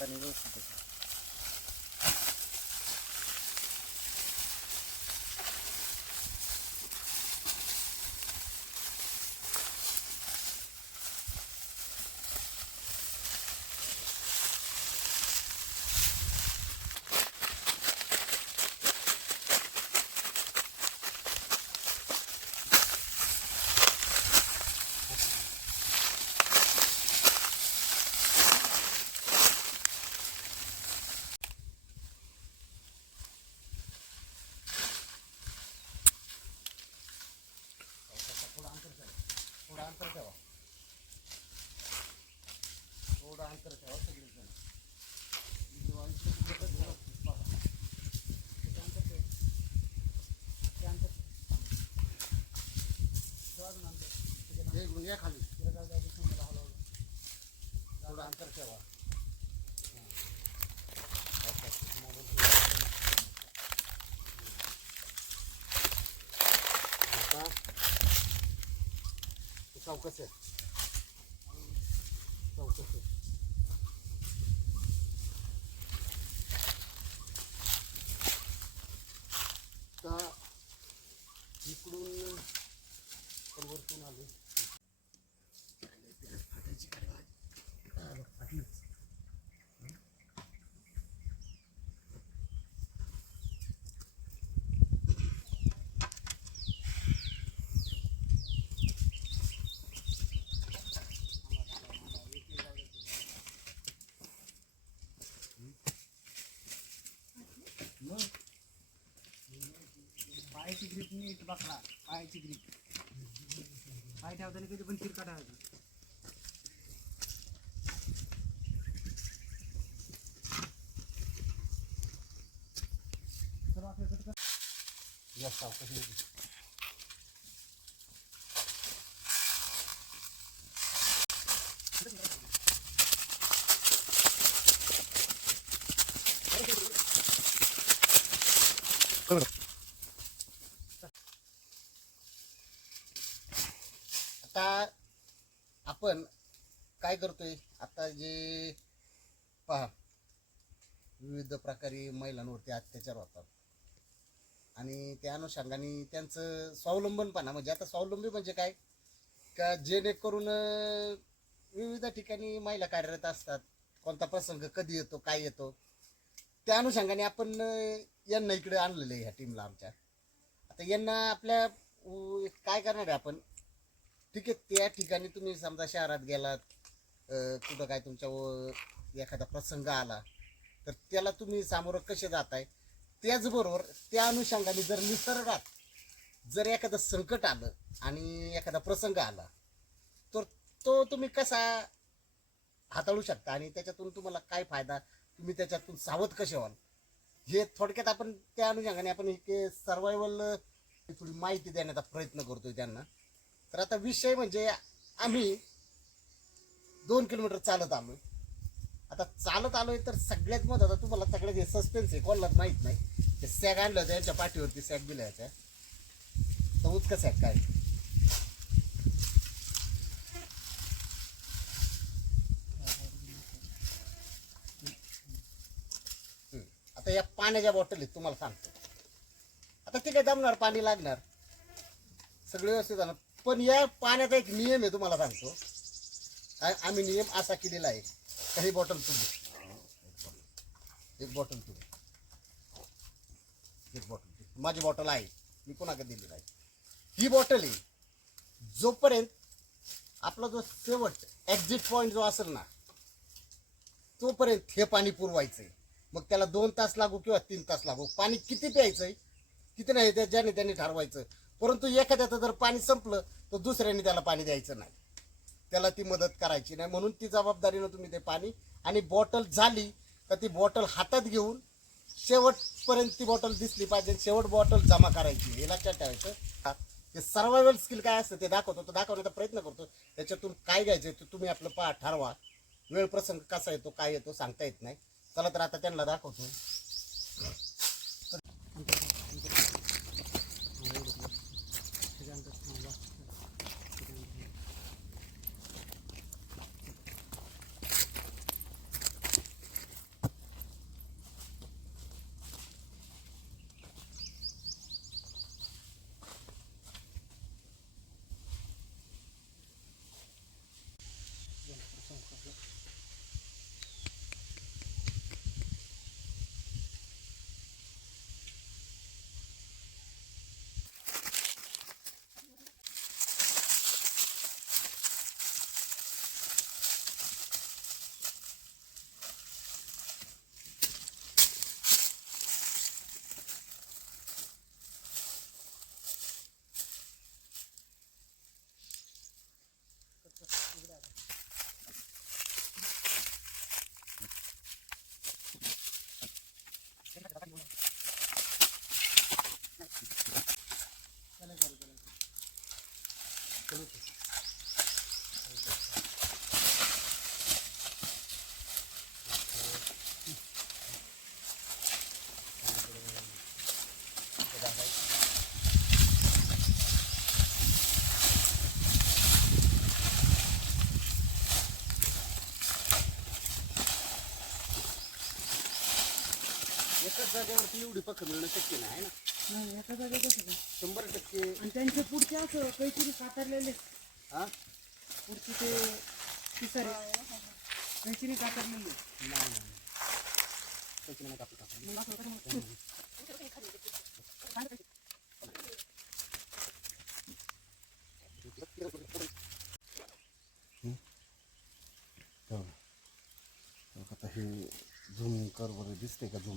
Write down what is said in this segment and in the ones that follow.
tan अंतर ठेवा थोडं अंतर ठेवा सगळे जण जेव्हा इथं तिकडं व्यवस्थित बघा. तिथं अंतर ठेवा. ते अंतर ठेवा अजून अंतर. तिकडं हे घेऊन या खाली तिकडं जाऊ द्या, तिथून मला हलवलं. थोडं अंतर ठेवा हां. अच्छा, मोबाईल घेऊन. आता चौकस आहे. चौकस आहे का इकडून पण वरतून आले फाटायची काय बात. हा बघ, फाटलीच. मग पायाची ग्रीप नीट बसला पायाची ग्रीप पाय ठेवताना कधी पण तिरका ठेवायचा सर्व आपल्या कट कर. या चौकशी होती. आता आपण काय करतोय? आता जे पहा. विविध प्रकारे महिलांवरती अत्याचार होतात. आणि त्या अनुषंगाने त्यांचं स्वावलंबनपणा म्हणजे आता स्वावलंबी म्हणजे काय? का जेणेकरून विविध ठिकाणी महिला कार्यरत असतात. कोणता प्रसंग कधी येतो काय येतो? त्या अनुषंगाने आपण यांना इकडे आणलेलं आहे ह्या टीमला आमच्या. आता यांना आपल्या काय करणार आहे आपण? ठीक आहे त्या ठिकाणी तुम्ही समजा शहरात गेलात अं, कुठं काय तुमच्या व- एखादा प्रसंग आला तर त्याला तुम्ही सामोरं कसे जाताय? त्याचबरोबर त्या अनुषंगाने जर निसर्गात जर एखादं संकट आलं आणि एखादा प्रसंग आला तर तो तुम्ही कसा हाताळू शकता आणि त्याच्यातून तुम्हाला काय फायदा? तुम्ही त्याच्यातून सावध कसे व्हाल? हे थोडक्यात आपण त्या अनुषंगाने आपण हे सर्वायवल थोडी माहिती देण्याचा प्रयत्न करतोय त्यांना. तर आता विषय म्हणजे आम्ही दोन किलोमीटर चालत आलो आता चालत आलोय तर सगळ्यात मत आता तुम्हाला सगळ्यात हे सस्पेन्स आहे कोणालाच माहीत नाही. ते सॅग आणलं होतं यांच्या पाठीवरती सॅग दिल्या याच्या तर उचका सॅग काय? आता या पाण्याच्या बॉटल आहेत तुम्हाला सांगतो. आता ते काय जमणार पाणी लागणार? सगळे व्यवस्थित जाणार. पण या पाण्याचा एक नियम आहे तुम्हाला सांगतो. आम्ही नियम असा केलेला आहे. काही बॉटल तुम्ही. एक बॉटल तुम्ही. एक बॉटल माझी बॉटल आहे. मी कोणाकडे दिली आहे ही बॉटल आहे. जोपर्यंत आपला जो शेवट एक्झिट पॉईंट जो असेल ना तोपर्यंत हे पाणी पुरवायचंय. मग त्याला दोन तास लागू किंवा तीन तास लागू. पाणी किती प्यायचं आहे किती नाही त्या ज्याने त्याने ठरवायचं. परंतु एखाद्याचं जर पाणी संपलं तर दुसऱ्याने त्याला पाणी द्यायचं नाही. त्याला ती मदत करायची नाही. म्हणून ती जबाबदारीनं तुम्ही ते पाणी आणि बॉटल झाली तर ती बॉटल हातात घेऊन शेवटपर्यंत ती बॉटल दिसली पाहिजे. शेवट बॉटल जमा करायची. हे लक्षात ठेवायचं? ते सर्वायवल स्किल काय असतं ते दाखवतो. तो दाखवण्याचा प्रयत्न करतो. त्याच्यातून काय घ्यायचं ते तुम्ही आपलं पहा ठरवा. वेळ प्रसंग कसा येतो काय येतो सांगता येत नाही. चला तर आता त्यांना दाखवतो. एकाच जागेवरती एवढी पखर मिळणं शक्य नाही ना? नाही एका जागा कसं काय? शंभर टक्के. आणि त्यांचे पुढचे असं काहीतरी कातरलेले. हा? पुढचे ते पिसारे काहीतरी कातरलेले. नाही नाही. त्याची नाही कापू टाकू. मग असं कसं मग? हो. बघ आता हे झूम कर बरं दिसते का झूम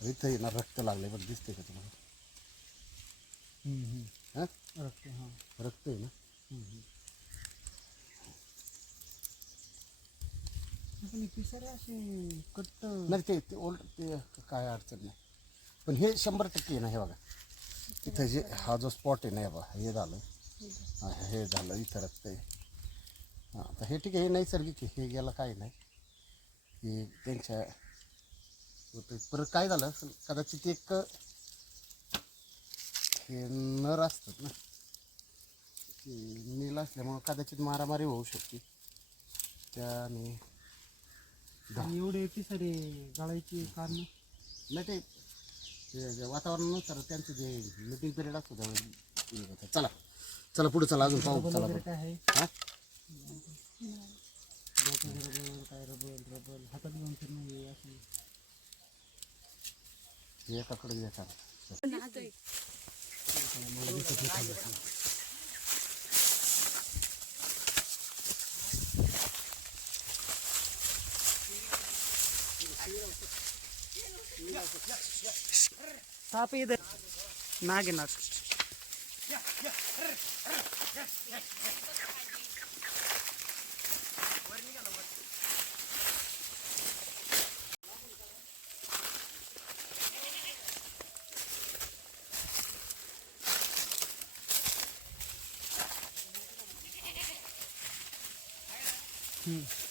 इथं ना रक्त लागले बरं दिसते का तुम्हाला? हा? ओके हां. रक्त आहे ना? पण हे पिसारे असे कट्ट नाही ते ते ओल्ड ते काय अडचण नाही. पण हे शंभर टक्के आहे ना हे बघा. इथं जे हा जो स्पॉट आहे ना हे बघा हे झालं. हा, हे झालं इथं रक्त आहे. हां तर हे ठीक आहे हे नैसर्गिक आहे हे गेलं काय नाही. हे त्यांच्या होतं परत काय झालं? कदाचित एक हे नर असतात ना. ते नील असल्यामुळं कदाचित मारामारी होऊ शकते. त्याने आणि एवढे पिसारे गाळायची कारण? नाही ते वातावरणानुसार त्यांचं जे मिटिंग पिरियड असतो त्यावेळी होतं. चला. चला पुढे चला अजून पाहू. चला काय आहे. हा? डोक्याचे रबर काय रबर रबर हातात घेऊन फिरणं हे असं एकाकडे घ्या चला साप आहे Hmm.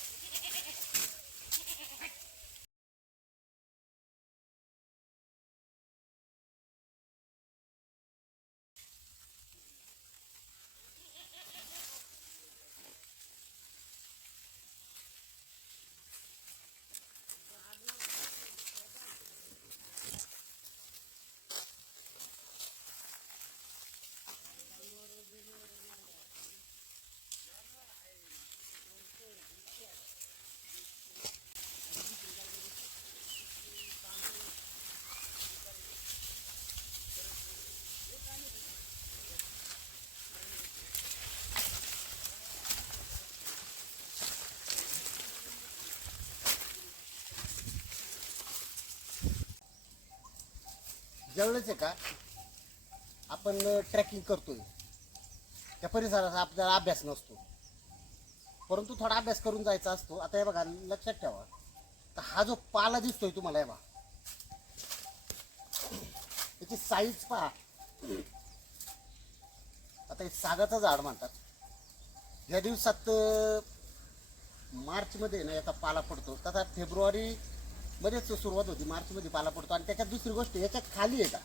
ज्यावेळेस आहे का आपण ट्रॅकिंग करतोय त्या परिसराचा आपल्याला अभ्यास नसतो. परंतु थोडा अभ्यास करून जायचा असतो. आता हे बघा लक्षात ठेवा. तर हा जो पाला दिसतोय तुम्हाला हे बघा. त्याची साईज पहा. आता हे सागाचं झाड म्हणतात. या दिवसात मार्चमध्ये ना याचा पाला पडतो. तसा फेब्रुवारी बरेच सुरुवात होती मार्चमध्ये पाला पडतो. आणि त्याच्यात दुसरी गोष्ट याच्या खाली आहे का?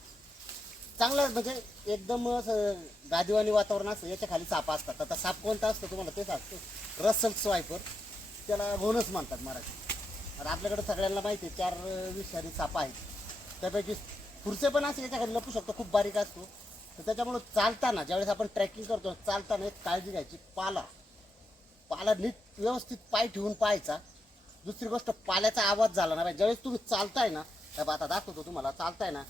चांगलं म्हणजे एकदम असं गादीवानी वातावरण असतं याच्या खाली साप असतात. आता साप कोणता असतो तुम्हाला तेच असतो रसल स्वायपर त्याला घोणच म्हणतात मराठी. आणि आपल्याकडे सगळ्यांना माहिती आहे चार विषारी साप आहेत. त्यापैकी पुढचे पण असे याच्याखाली लपू शकतो खूप बारीक असतो. तर त्याच्यामुळं चालताना ज्यावेळेस आपण ट्रॅकिंग करतो चालताना एक काळजी घ्यायची. पाला. पाला नीट व्यवस्थित पाय ठेवून पाहायचा. दुसरी गोष्ट पाल्याचा आवाज झाला ना ज्यावेळेस तुम्ही चालताय ना हे आता दाखवतो तुम्हाला चालताय ना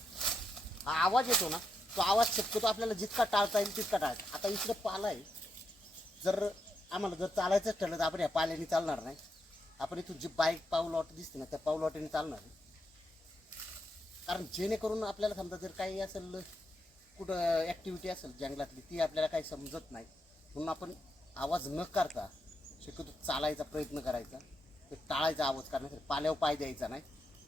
हा आवाज येतो ना तो आवाज शक्यतो आपल्याला जितका टाळता येईल तितका टाळता आता इकडे पाला आहे जर आम्हाला जर चालायचंच ठरलं तर आपण या पाल्याने चालणार नाही. आपण इथून जी बाईक पावलॉट दिसते ना त्या पावलॉटीने चालणार आहे. कारण जेणेकरून आपल्याला समजा जर काही असेल कुठं ॲक्टिव्हिटी असेल जंगलातली ती आपल्याला काही समजत नाही. म्हणून आपण आवाज न करता शक्यतो चालायचा प्रयत्न करायचा. ते टाळायचा आवाज करण्यासाठी पाल्यावर पाय द्यायचा नाही.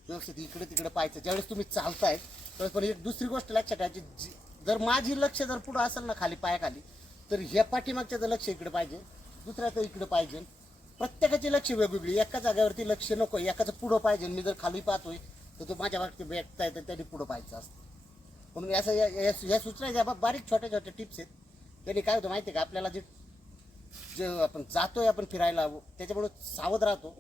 व्यवस्थित इकडे तिकडे पाहायचं. ज्यावेळेस तुम्ही चालताय त्यावेळेस पण एक दुसरी गोष्ट लक्षात ठेवायची जी- जर माझी लक्ष जर पुढं असेल ना खाली पायाखाली तर ह्या पाठीमागच्याचं लक्ष इकडे पाहिजे दुसऱ्याचं इकडे पाहिजे. प्रत्येकाची लक्ष वेगवेगळी. एका जागेवरती लक्ष नको एकाचं पुढं पाहिजे. मी जर खाली पाहतोय तर तो माझ्या मागचे भेटता येतं त्यांनी पुढं पाहायचं असतं. म्हणून असं या- या सूचना ज्या बा- बारीक छोट्या छोट्या टिप्स आहेत. त्यांनी काय होतं माहिती आहे का? आपल्याला जे जे आपण जातोय आपण फिरायला त्याच्यामुळं सावध राहतो.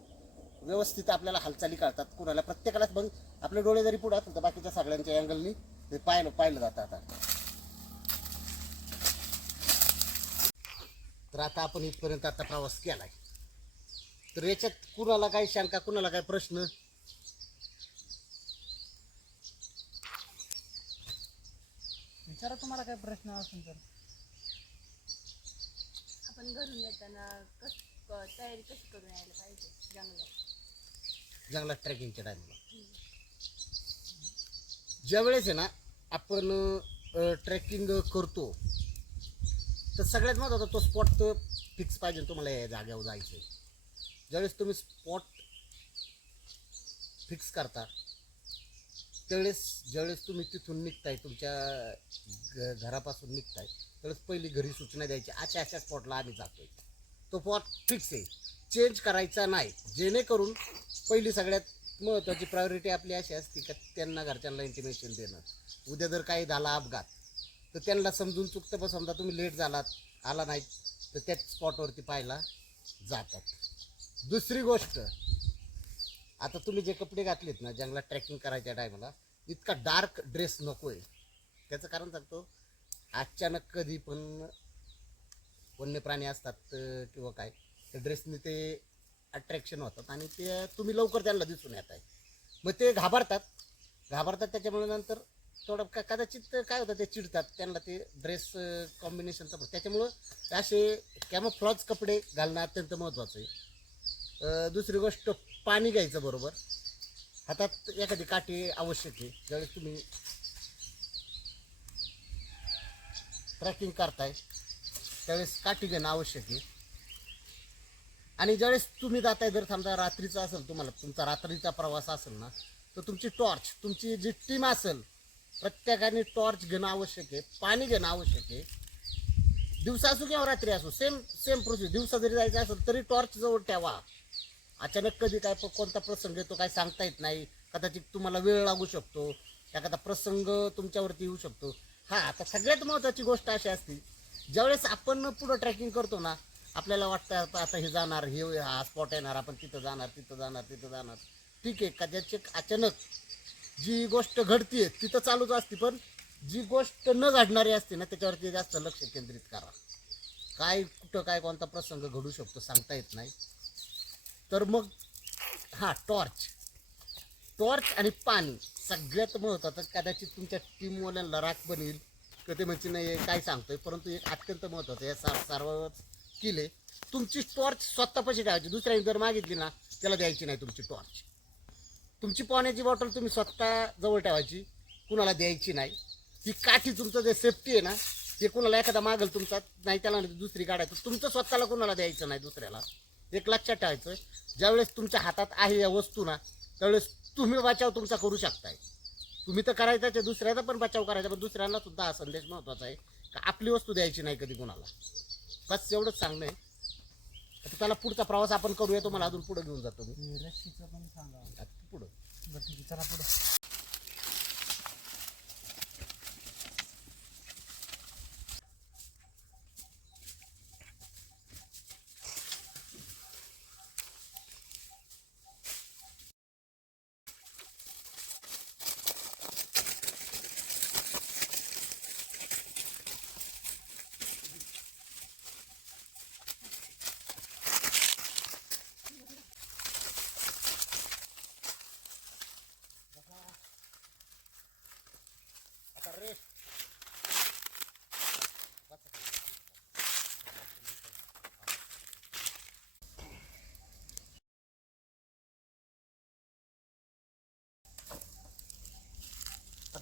व्यवस्थित आपल्याला हालचाली कळतात. कुणाला प्रत्येकालाच मग आपले डोळे जरी पुढे असतील तर बाकीच्या सगळ्यांच्या अँगलनी ते पाहिलं पाहिलं जातं आता. तर आता आपण इथपर्यंत आता प्रवास केलाय. तर याच्यात कुणाला काय शंका कुणाला काय प्रश्न? विचारा तुम्हाला काय प्रश्न असेल तर. आपण घरून येताना कस क- तयारी कशी करून यायला पाहिजे? जंगलात. जंगलात ट्रेकिंगच्या टायमाला ज्यावेळेस आहे ना आपण ट्रेकिंग करतो तर सगळ्यात महत्त्वाचा तो स्पॉट तो फिक्स पाहिजे तुम्हाला या जाग्यावर जायचं आहे ज्यावेळेस तुम्ही स्पॉट फिक्स करता त्यावेळेस ज्यावेळेस तुम्ही तिथून निघताय तुमच्या घरापासून निघताय त्यावेळेस पहिली घरी सूचना द्यायची अशा अशा स्पॉटला आम्ही जातोय. तो स्पॉट फिक्स आहे. चेंज करायचा नाही. जेणेकरून पहिली सगळ्यात महत्त्वाची प्रायोरिटी आपली अशी असते का त्यांना घरच्यांना इंटिमेशन देणं. उद्या जर काही झाला अपघात तर त्यांना समजून चुकतं पण समजा तुम्ही लेट झालात आला नाही तर त्याच स्पॉटवरती पाहायला जातात. दुसरी गोष्ट आता तुम्ही जे कपडे घातलेत ना जंगलात ट्रॅकिंग करायच्या टायमाला इतका डार्क ड्रेस नको आहे त्याचं कारण सांगतो अचानक कधी पण वन्य प्राणी असतात किंवा काय त्या ड्रेसने ते अट्रॅक्शन होतात. आणि ते तुम्ही लवकर त्यांना दिसून येत आहे मग ते घाबरतात. घाबरतात त्याच्यामुळे नंतर थोडं का कदाचित काय होतं ते चिडतात. त्यांना ते ड्रेस कॉम्बिनेशनचं त्याच्यामुळं असे कॅमोफ्लॉज कपडे घालणं अत्यंत महत्त्वाचं आहे. दुसरी गोष्ट पाणी घ्यायचं बरोबर. हातात एखादी काठी आवश्यक आहे. ज्यावेळेस तुम्ही ट्रॅकिंग करताय त्यावेळेस काठी घेणं आवश्यक आहे. आणि ज्यावेळेस तुम्ही जाताय जर समजा रात्रीचा असेल तुम्हाला तुमचा रात्रीचा प्रवास असेल ना तर तुमची टॉर्च तुमची जी टीम असेल प्रत्येकाने टॉर्च घेणं आवश्यक आहे पाणी घेणं आवश्यक आहे. दिवसा असू किंवा रात्री असू सेम सेम प्रोसेस दिवसा जरी जायचं असेल तरी टॉर्च जवळ ठेवा. अचानक कधी काय कोणता प्रसंग येतो काय सांगता येत नाही. कदाचित तुम्हाला वेळ लागू शकतो. एखादा प्रसंग तुमच्यावरती येऊ शकतो. हा आता सगळ्यात महत्त्वाची गोष्ट अशी असते ज्यावेळेस आपण पुढं ट्रॅकिंग करतो ना आपल्याला वाटतं आता आता हे जाणार हे हा स्पॉट येणार आपण तिथं जाणार तिथं जाणार तिथं जाणार. ठीक आहे कदाचित अचानक जी गोष्ट घडतीये तिथं चालूच असते पण जी गोष्ट न घडणारी असते ना त्याच्यावरती जास्त लक्ष केंद्रित करा. काय कुठं काय कोणता प्रसंग घडू शकतो सांगता येत नाही. तर मग हां टॉर्च टॉर्च आणि पाणी सगळ्यात महत्त्वाचं कदाचित तुमच्या टीमवाल्यांना राख बनेल. कधी ते म्हणजे नाही काय सांगतोय परंतु एक अत्यंत महत्त्वाचं आहे सार केले तुमची टॉर्च स्वतःपाशी ठेवायची. दुसऱ्याने जर मागितली ना त्याला द्यायची नाही तुमची टॉर्च तुमची पाण्याची बॉटल तुम्ही स्वतः जवळ ठेवायची कुणाला द्यायची नाही. ती काठी तुमचं जे सेफ्टी आहे ना ते कुणाला एखादा मागल तुमचा नाही त्याला दुसरी काढायचं. तुमचं स्वतःला कुणाला द्यायचं नाही दुसऱ्याला. एक लक्षात ठेवायचं ज्यावेळेस तुमच्या हातात आहे या वस्तू ना त्यावेळेस तुम्ही बचाव तुमचा करू शकताय. तुम्ही तर करायचा दुसऱ्याचा पण बचाव करायचा पण दुसऱ्यांना सुद्धा हा संदेश महत्त्वाचा आहे का आपली वस्तू द्यायची नाही कधी कुणाला. बस एवढंच सांगणं आहे. आता त्याला पुढचा प्रवास आपण करूया तुम्हाला अजून पुढे घेऊन जातो मी. ते रस्सीचं पण सांगा. पुढं. बरं ठीक आहे चला पुढं.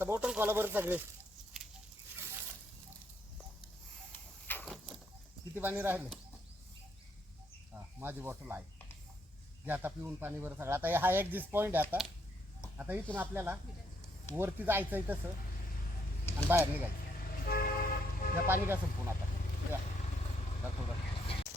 आता बॉटल कॉला बरं सगळे. किती पाणी राहिले? हा माझी बॉटल आहे. घ्या आता पिऊन पाणी बरं सगळं. आता हा एक दिस पॉईंट आहे आता. आता इथून आपल्याला वरती जायचं आहे तसं. आणि बाहेर निघायचं. या पाणी द्या संपूर्ण आता. या. दाखव दाखव